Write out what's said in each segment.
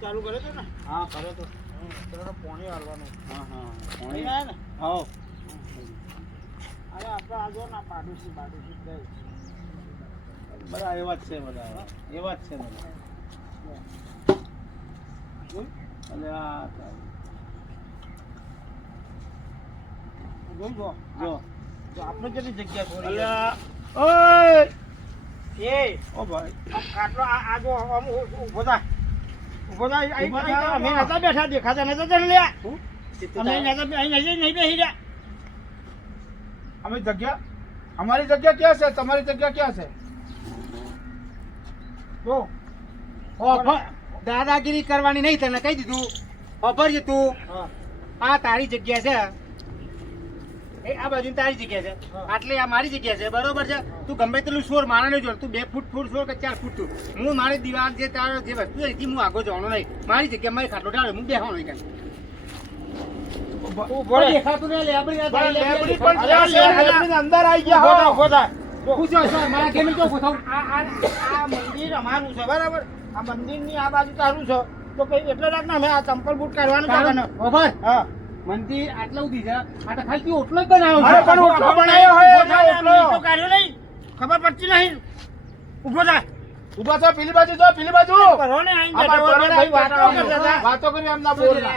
ચાલુ કરે છે ને? હા કરે તો. તરત પાણી હાલવાનું. હા હા પાણી. ને? હા અરે આપણે આ જો ના પાડોશી પાડોશી બધા એવા જ છે બધા. એવા જ છે બધા. અને આ જોઈ જો જો. જો આપણે કેટલી જગ્યા છોડી ઓય! એ. ઓ ભાઈ. આમ ઊભો થા. ઊભો થા થા, અમે. નતા બેઠા દેખાતા નતા તને લ્યા. અમે નતા અહીં નહીં નહીં બેસી રહ્યા. અમે જગ્યા? અમારી જગ્યા ક્યાં છે? તમારી જગ્યા ક્યાં છે? જો. ઓફર દાદાગીરી કરવાની નહીં તને કહી દીધું. ખબર છે તું? આ તારી જગ્યા છે. એ આ બાજુ તારી જગ્યા છે. આટલે આ મારી જગ્યા છે બરોબર છે? તું ગમે તેટલું સોર મારે નહીં જો તું બે ફૂટ ફૂટ સોર કે ચાર ફૂટ તું. હું મારી દિવાલ જે તારો જે વસ્તુ છે હું આગળ જવાનો નહીં. મારી જગ્યા મારી ખાટલો ટાળે હું બેહવાનો નહીં અંદર આવી ગયા મારા આ મંદિર અમારું છે બરાબર. આ મંદિરની આ બાજુ તારું છે. તો કઈ એટલે રાખ ના મેં આ ચંપલ બૂટ કાઢવાનું કારણ હા. મંદિર આટલા ઉધી છે. આ તો ખાલી ઓટલો જ બનાવ્યો. પણ ઓટલો બનાવ્યો હોય ને. આમ કાઢ્યો નહીં. ખબર પડતી નહીં. ઊભો થાય ઊભા છો પેલી બાજુ જો પેલી બાજુ. ને ને, વાતો કરી તું પાછો ને ને.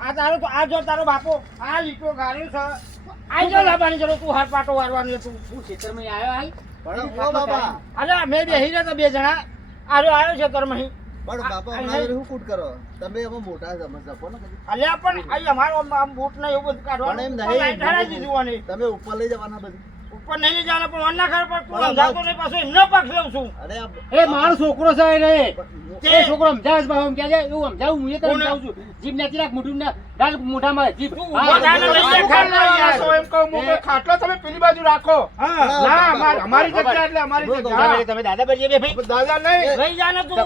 આ- તારો તો આ જો તારો બાપો આ લીટો ગાળ્યો છે. આઈ જો લાવવાની જરૂર તું હાથ પાટો વારવાની તું હું ખેતરમાં આવ્યો હાલ. પણ ઓ બાબા. અરે મે બેહી રહ્યા તો બે જણા આરો આવ્યો છે તરમહી પણ બાપા હમણાં શું કૂટ કરો? તમે એમાં મોટા સમજ શકો ને અલ્યા પણ આ અમારો આમ- બૂટ ને એવું બધું કાઢવાનું. પણ એમ નહીં. તમે ઉપર લઈ જવાના બધી ઉપર નહીં લઈ જવાના પણ વારના ઘર પર તું બરાબર. નહીં પાછો એમનો પક્ષ લઉં છું. અરે એ મારો છોકરો છે રે એ છોકરો સમજાવે છે એમ કહે છે એવું સમજાવું હું એ તને સમજાવું છું. જીભ નથી રાખ મોઢું ના ડાલ મોઢામાં જીભ. તું હા, ઊભો થા ને લઈ જા ખાટલો ખાટલો રાખો એમ કહું હું ખાટલો તમે પેલી બાજુ રાખો. ના અમારી જગ્યા એટલે અમારી જગ્યા. તમે તમે દાદા બનીએ બે ભાઈ દાદા નહીં. લઈ જા તું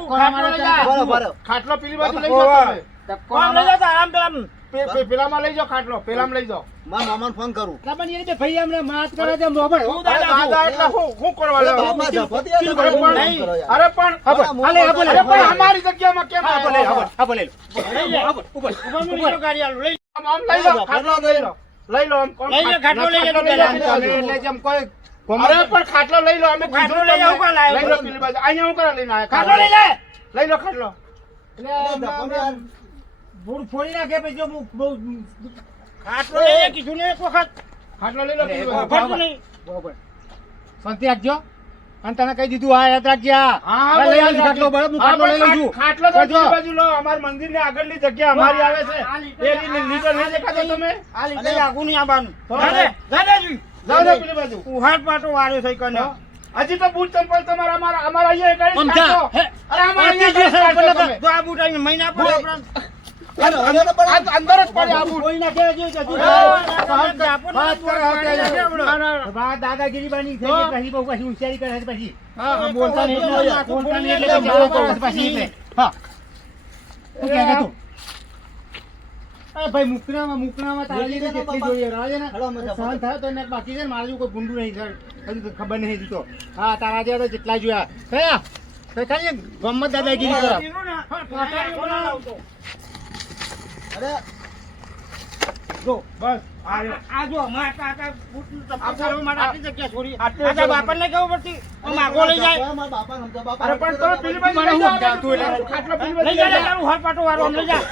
ખાટલો પેલી બાજુ લઈ બાપા. તમે. કોણ લઈ જા આરામ પેલા પેલામાં લઈ જાઓ ખાટલો પેલામાં લઈ જાઓ. મારા મામાને ફોન કરું. પણ એ બે ભાઈ અમને માત કરે છે મોબળ તું દાદા એટલે હું હું કરવા અરે લાવ્યો? બાપા જપત યાર, અરે તમે ફોન પણ અરે પણ હા, બોલ. મારા હાલે, હા, બોલ. મોબાઈલ અરે પણ અમારી જગ્યામાં કેમ હા બોલે હા બોલ હા બોલે લઈ જા. હા બોલ ઉપર ઉપરનું લીટો લઈ આમ આમ લઈ જાઓ ખાટલો લઈ લો. લઈ લો આમ કોણ લઈ લો, ખાટલો લઈ લો, ખાટલો પેલા. પેલી બાજુ. એટલે જેમ કોઈ અરે પણ ખાટલો લઈ લો અમે ખાટલો લઈ લો પેલી બાજુ. અહીંયા હું કરવા લઈને આવ્યા ખાટલો લઈ લે. લઈ લો ખાટલો. અરે જપત ફોડી નાખે પછી જો હું બહુ ખાટલો લઈ કીધું ને એક વખત. ખાટલો લઈ લો પેલી નહીં. બરોબર. શાંતિ રાખજો. અને તને કહી દીધું હા યાદ રાખજે હા લઈ બોલો, ખાટલો બરાબર હું ખાટલો લઈ લઉં છું. ખાટલો તો બીજી બાજુ લો અમાર મંદિરની આગળની જગ્યા અમારી આવે છે. આ એ લીટર ના દેખાતો તમે? આ લીટર આગું નહીં આવવાનું. તો જા દે, જા. દે જી. જાઓ જાઓ પેલી બાજુ. ઉહાટ પાટો વાર્યો થઈ કને. હજી તો બૂટ ચંપલ તમારા અમારા અમારા અહીંયા ગાડી કાઢો. અરે અમારા અહીંયા જે ગાડી કાઢો. આ બૂટ મહિના પર અંદર જ પડે કોઈ કર, ને. દાદાગીરી બની થઈ પછી બહુ પછી હોશિયારી છે પછી. હા, હા, બોલતા નહીં બોલતા નહીં, એટલે બોલતા નહીં બોલતા એટલે નહીં, ચાલો કરો પછી હા. શું કહે તું? ભાઈ મુકનામાં મુકનામાં તારી જેટલી જોઈએ રાજે ને. સહન થાય તો એને બાકી છે ને મારે કોઈ ગુંડું નહીં સર ખબર નહીં હજુ તો. હા તારા જેવા તો જેટલા જોયા. કયા? ગમત દાદાગીરી કરો કીધું ને, પાટો ના લાવતો. અરે. જો બસ. આ જો માતા કાકા બૂટનું ચપ્પલ કરવા આટલી જગ્યા છોડી. આ બાપાને કેવું પડતી ઓ માગો લઈ જાય. મારા બાપા સમજાવો, બાપા અરે પણ તો પેલી મને હું જાઓ, સમજાવતું એટલે. આટલો પેલી લઈ જા લઈ લે, જાઓ. તારું હાથ પાટો વાળો લઈ જા.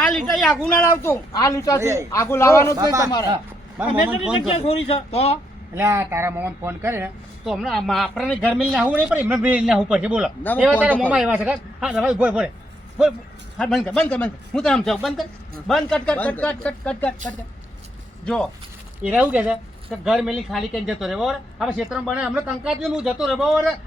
આ લીટા આગું ના લાવતો. આ લીટા છે. આગુ લાવવાનો જ નહીં તમારે. મારા મેં મામાને ફોન જગ્યા કરું. છોડી છે. તો? એટલે તારા મોમાં ફોન કરે ને તો હમણાં આપણને ઘર મિલને આવું નહીં પડે એમને મિલને આવું પડશે બોલો. ના, એવા તારા તો મોમાં એવા છે હા ભાઈ ભોય બોલે બોલ હા બંધ કર બંધ કર બંધ હું તને સમજાવું બંધ કર. બંધ cut cut cut cut cut cut cut cut cut જો એ રહેવું કે છે કે ઘર મેલી ખાલી કઈ જતો રહેવો આપણે ક્ષેત્રમાં બને. હમણાં કંકાત હું જતો રહેવો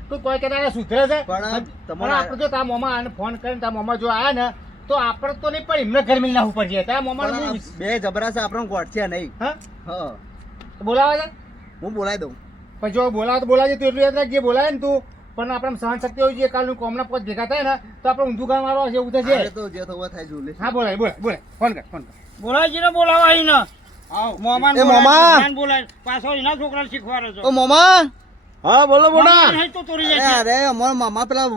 તો કોઈ કે સુધરે છે. પણ પણ આપણે જો તારા મોમા આને ફોન કરીને તારા મોમા જો આયા ને તો આપણે તો નહીં પણ એમને ઘર મિલને ઉપર પડશે તારા મોમા બે જબરા છે આપણને ગોઠશે નહીં. હા? હા. બોલાવે છે? હું બોલાવી દઉં. પછી જો બોલાવો તો બોલાવજે તું એટલું યાદ રાખજે બોલાવે ને તું. પણ આપણે સહન શક્તિ હોય છે કાલનું કોમના પોત ભેગા થાય ને તો આપણે ઊંધું ગામ વાળો છે એવું અરે થશે તો જે થવું થાય જોઈ લે. હા બોલાય બોલાય બોલાય. ફોન કર ફોન કર. બોલાય બોલાવા અહીં ને મોમાન એ મોમાન બોલાય. પાછો એના છોકરાને શીખવાડે છો. ઓ હા બોલો મોમાન તો તોડી જાય અરે અમારા મામા પેલા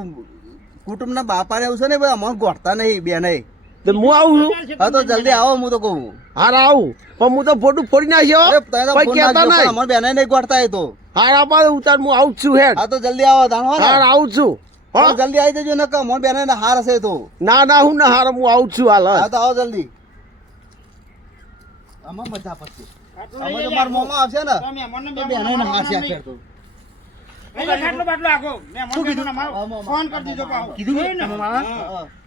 કુટુંબના બાપા ને એવું છે ને ભાઈ અમારે ગોઠતા નહીં બે નહીં તો હું આવું છું? હા તો જલ્દી આવો હું તો કહું. હાર આવું. પણ હું તો ફોટું ફોડી નાખ્યો. કહેતા નહીં. અમારે બેને નહીં ગોઠતા એ તો. હાર આપા ઉતાર હું આવું છું હેડ. હા તો જલ્દી આવો જાણો હાર આવું છું. હો? જલ્દી આવી જજો નકા મને બેને ને હાર હશે તો. ના ના હું ના હાર હું આવું જ છું હાલ હા તો આવો જલ્દી. આમાં મજા પછી આમાં તો મારા મોમાં આવશે ને. તો બેને ને હાર છે ફોન કરી દીધો કીધું ને?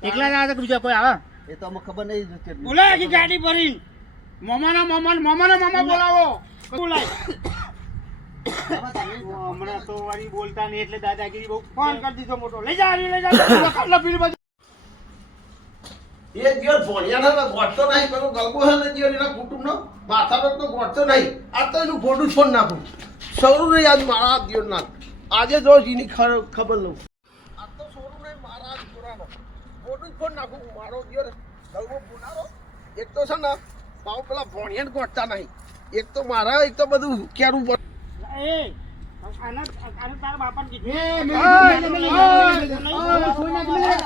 એકલા જ આવ્યા હતા કે બીજા કોઈ આવે? એ તો અમે ખબર નહીં કેટલી. બોલાય કે ગાડી ભરીને. મામાના મામા મામાના મામા બોલાવો. બોલાય. હમણાં તો વાળી બોલતા નહીં એટલે દાદાગીરી બહુ ફોન કરી દીધો મોટો. લઈ જા લઈ જા. કાટલા પીર બાજુ એ દિવસ ભણ્યાના ગોઠતો નહીં. પેલો ગલબો હે ને દિવસ એના કુટુંબનો માથા પર તો ગોઠતો નહીં. આ તો એનું ફોટું છોડ નાખું. સૌરું નહીં આજ મારા દિયો દિવસ નાખ. આજે જો જીની ખબર લઉં આ તો સૌરું નહીં મારા આ છોરાનો જ નાખું મારો ગયો ગલબો બોલાવો એક તો છે ને પાવ પેલા ભણ્યા ગોઠતા નહીં એક તો મારા એક તો બધું કેરું પડે એ આના આના તારા બાપાને કીધું એ, મેં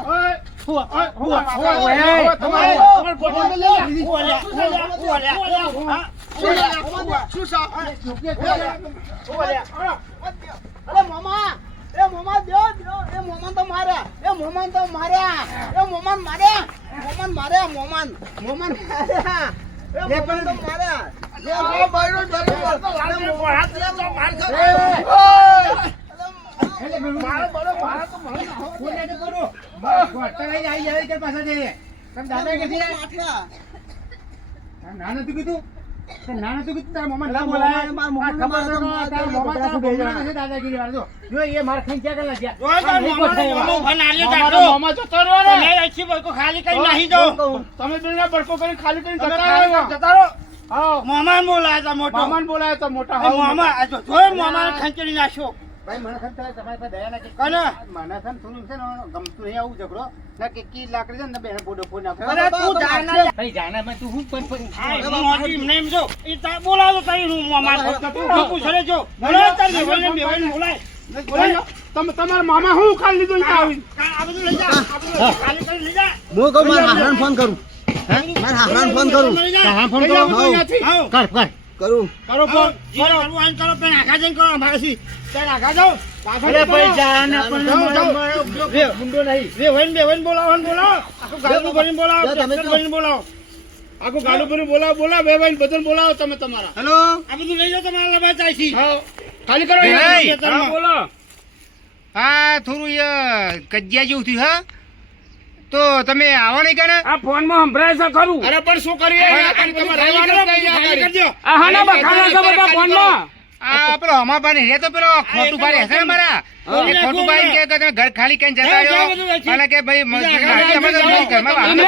ઓય, હુઆ, હુઆ, હુઆ, તમારે- તમારે લે હા, શું છે? શું છે? અરે મોમા એ મોમા દ્યો દ્યો એ મોમાન તો માર્યા. એ મોમાન તો માર્યા. એ મોમાન માર્યા. મોમાન માર્યા મોમાન મોમાન માર્યા. એ મોમાન તો માર્યા. એ મોમાન ભાઈનો જન્મ એટલે પેલું મારો બરો મારા તો મને ના હોય. કરો. બસ, ગોઠતા આવી જાય કે પાછા જઈએ. તમે દાદા કે ના નતું કીધું? તે ના કીધું તારા મોમાં ના બોલાય મારા આ ખબર છે તારા મોમાં તારા મોમાને છે દાદાગીરી વાળો જો. જો એ માર ખાઈને ક્યાં ગયેલા છે? ઓય, તારા આ મામાનો નહીં મામો ગોઠવાય. ભાઈ નાલ્યો મામાનો જાતો. મામા જતો રહ્યો ને. તમે બળકો ખાલી કરી નાહી જાઓ. તમે બેના બળકો કરીને ખાલી કરીને જતા ખાલી જતા રહો. હા. મામાને બોલાયા તા મોટો. મામાને બોલાયા તા મોટા એ મામા, જો, મામાને નાખ્યો. ભાઈ મને ખબર તમારી પાસે દયા નથી. કોને? મને છે થોડું છે ને ગમતું નહીં આવું ઝઘડો. ના કે કી લાકડી છે ને બેને બોડો ફોડ નાખો. અરે તું જાના ભાઈ જાણે મેં તું હું પણ પણ- હું હજી એમને એમ જો. એ તા- બોલાવો તારી હું મામાને. તું પૂછે રે જો. બોલાવો તારી બેવાઈને, બેવાઈને બોલાય. બોલાય. તમે તમારા મામા હું ખાલી લીધું અહીંયા આવીને? આ બધું લઈ જા. આ બધું ખાલી કરી લઈ જા. હું કહું મારા હાહરાને ફોન કરું મારા હાહરાને ફોન કરું હા, ફોન. આવો. આવો. કર કરું કરો ફોન. જે કરવું આમ કરો. પેલા આઘા જઈને કરો. અમારાથી. ત્યાં આખા જાઓ. પાછળ કરો. ભાઈ જાને પણ બે ગુંડો નહીં બેવાઈને, બેવાઈને બોલાવો વૈન બોલાવો. આખું ગાડું ભરીને બોલાવો. ટ્રેક્ટર ભરીને બોલાવો. આખું ગાડું ભરીને બોલાવો બોલાવો બે ભાઈ બધું બોલાવો તમે તમારા હેલો આ બધું લઈ જાઓ તમારા લબા જાય છે ખાલી કરો બોલો. હા થોડું કજિયા જેવું થયું હા તો તમે આવો નહીં કરે આ ફોનમાં સંભળાય છે ખરું. અરે પણ શું કરીએ. આ હાના બખાડા છે બધા ફોનમાં. આ પેલો અમાભાઈ ને તો પેલો ખોટું ભાઈ હશે ને મારા? એ ખોટું ભાઈ કે કે તમે ઘર ખાલી કરીને જતા રહ્યો? અને કે ભાઈ મ-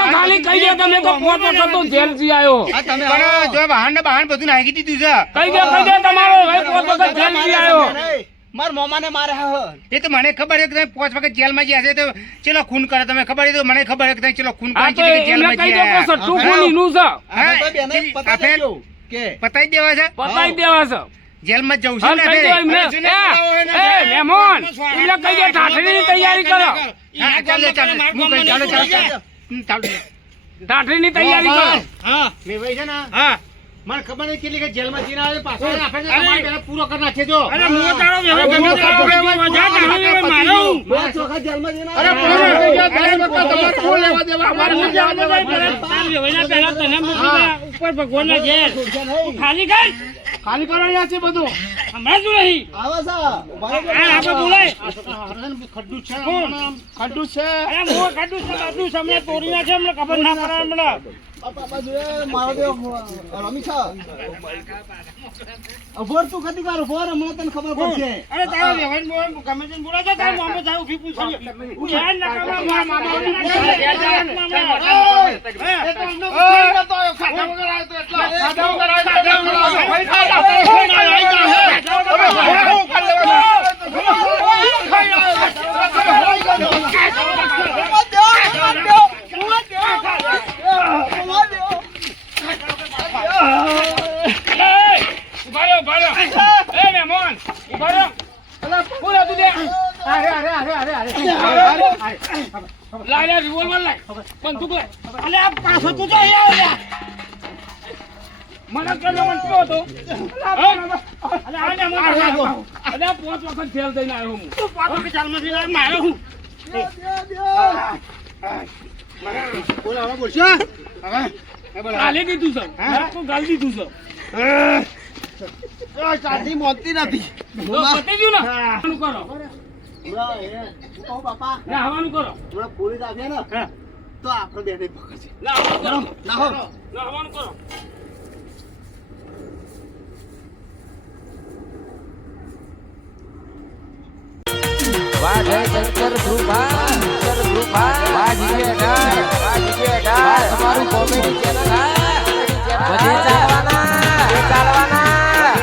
ખાલી કહી દે તમે તો પોત વખત તો જેલથી આવ્યો આ તમે પણ જો વાહન ને વાહન બધું નાખી દીધું છે. કહી દે કહી દે તમારો ભાઈ પોત વખત જેલથી આવ્યો મારા મોમાને મારે હા એ તો મને ખબર છે કે તમે પાંચ વખત જેલમાં ગયા છે તો ચેલો ખૂન કરે? તમે ખબર છે તો મને ખબર છે કે તમે ચલો ખૂન કરે તો એમને જેલમાં ગયા છે? હા, બેને પતા આ ફેર દેજો. કે? પતાઈ દેવા છે? પતાઈ દેવા છે. જેલમાં જ જવું છે ને એ, મેમોન એને કઈ દે ઠાઠરીની તૈયારી કરો. હા ચાલે ચાલે. હું કઈ ચાલો ચાલે ચાલે. ઠાઠરીની તૈયારી કરો. હા. મેં ભાઈ છે ને હા. મને ખબર નહીં કેટલી કે જેલમાં જઈને આવે પાછો આપણે છે તમારે પહેલા પૂરો કરી નાખીએ જો. અરે મુઓ તારો વ્યવહાર ગમે તે વ્યવહાર જા મારો. હું. ચોખા જેલમાં જઈને અરે પૂરો થઈ ગયા દસ વખત તમારે શું લેવા દેવા અમારે હું જવા દેવા તાર વ્યવહારના પહેલા તને મૂકી ઉપર ભગવાનના ઘેર. તું ખાલી કર. ખાલી કરો છે બધું. હમણાં શું નહીં આવે છે આ આપણે બોલાય. ખડ્ડું છે કોણ? છે. અરે મોં કાઢું છે બાજુ છે, તોડી નાખે હમણાં ખબર ના પડે હમણાં ખાધા વગર આવ્યો એટલા. ખાધા વગર આવ્યો તો એટલા. ભાઈ ખાધા વગર આવ્યો તો એટલા. ઊભા રહો. એ મહેમાન, ઊભા રહો. અલા, શું હતું તે? અરે અરે અરે અરે અરે લાય, લાય, revolver તું અલે, આ પાછો તું જો અહીંયા આવ લ્યા. મને કેટલો વંટલો હતો? અલે, આને મને. અલે, પાંચ વખત ફેલ થઈને આવ્યો હું. પાંચ વખત જેલમાંથી લાવી માર્યો હું. બોલો હવે બોલશો હવે ગાલી દીધું છે. હા? તું ગાલી દીધું છે. ચાંદી મોતી નથી તો પતી ગયું ને? કરો. કહું બાપા હવાનું કરો. પોલીસ આવ્યા ને. તો આપણે બેને પકડશે ના, હવાનું કરો. ના હો. ના, હવાનું કરો. વાહ જય શંકર ધ્રુવા શંકર ધ્રુવા વાહ ડાર વાહ ડાર તમારું કોમેડી ચેનલ હા બધે ચાલવાના. બધે ચાલવાના.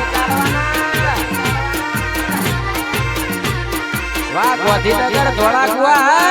વાહ ગોધીનગર ધોળાકુવા ધોળાકુવા ધોળાકુવા